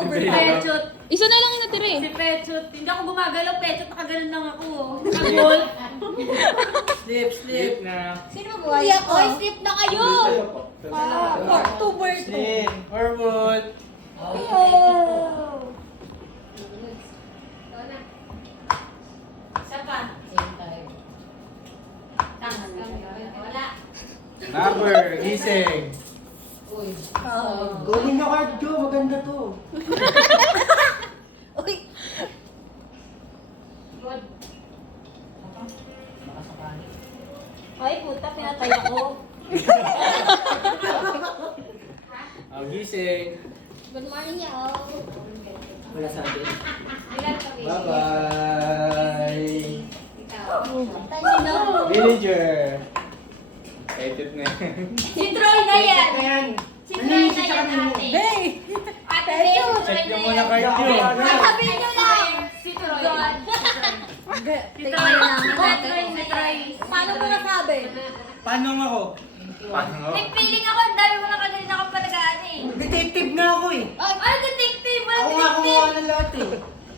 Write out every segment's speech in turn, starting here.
Pechot. Isa na lang yung natira eh. Si Pechot. Hindi ako gumagalaw, Pechot. Nakagalan lang ako. Slip na. Sino mag-uway? Oy, sleep na kayo! Two birds. Slip. Hormone. Isa pa. Tama. Wala. Number. Gising. Gawin na card, Joe. Maganda to. Uy. Good. Ay, puta, pinatay ako. Gising. Good morning, y'all. Wala sabi. Ilan kami? Bye-bye. Sino? Villager. Edit na yan. Si Troy na yan. Ayan. Si Troy na yan, ate. Hey! Ate, si Troy Check na nyo muna yan. card nyo. Sasabihin nyo lang. Si Troy. Si Troy lang. Si Troy. Paano mo nasabi? Paano ako? Paano? May feeling ako, ang dami mo na kanina akong palagaan eh. Detective nga ako eh. Ay, detective! Wala Ako nga detective! kumuha ng lahat eh.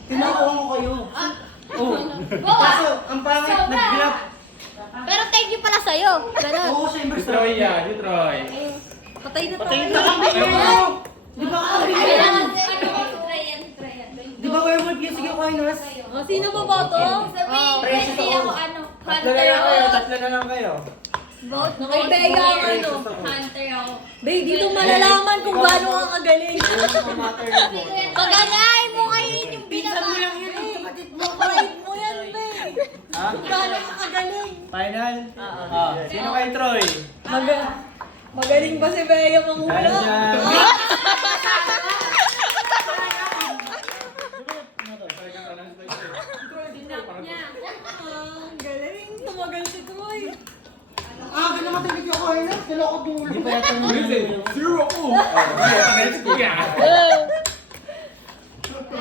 Tinukuha ko kayo. Oh. Bawa! Kaso, ang pangit, Sobra. nag-bluff. Pero thank you pala sa'yo. Ganun. Oo, siyempre Si Troy yan. Si Troy. Patay na Patayin tayo. na kami. Di ba kami? Kailangan si Troy yan, si Troy yan. Di ba werewolf yung sige ko Inas? Sino ba ba to? Sabihin, precious hindi ako. ako ano. Tatlo na lang kayo. Tatlo na lang kayo. Vote. Kay Bea ang ano. Hunter ako. Bay, dito malalaman kung gaano ka kagaling. Paganahin mo ngayon yung Pinsan mo lang yun eh. Kapatid mo. Pride mo yan, Bay. Ha? Kung gaano ka kagaling. Final? Sino kay Troy? Magaling ba si Bea manghula? Nandiyan. Ang galing. Tumagal si Troy. Ah, ganun matalik ako Inas. Kailangan ko dulo. Hindi pa yata nung Zero ko. Next ko yan.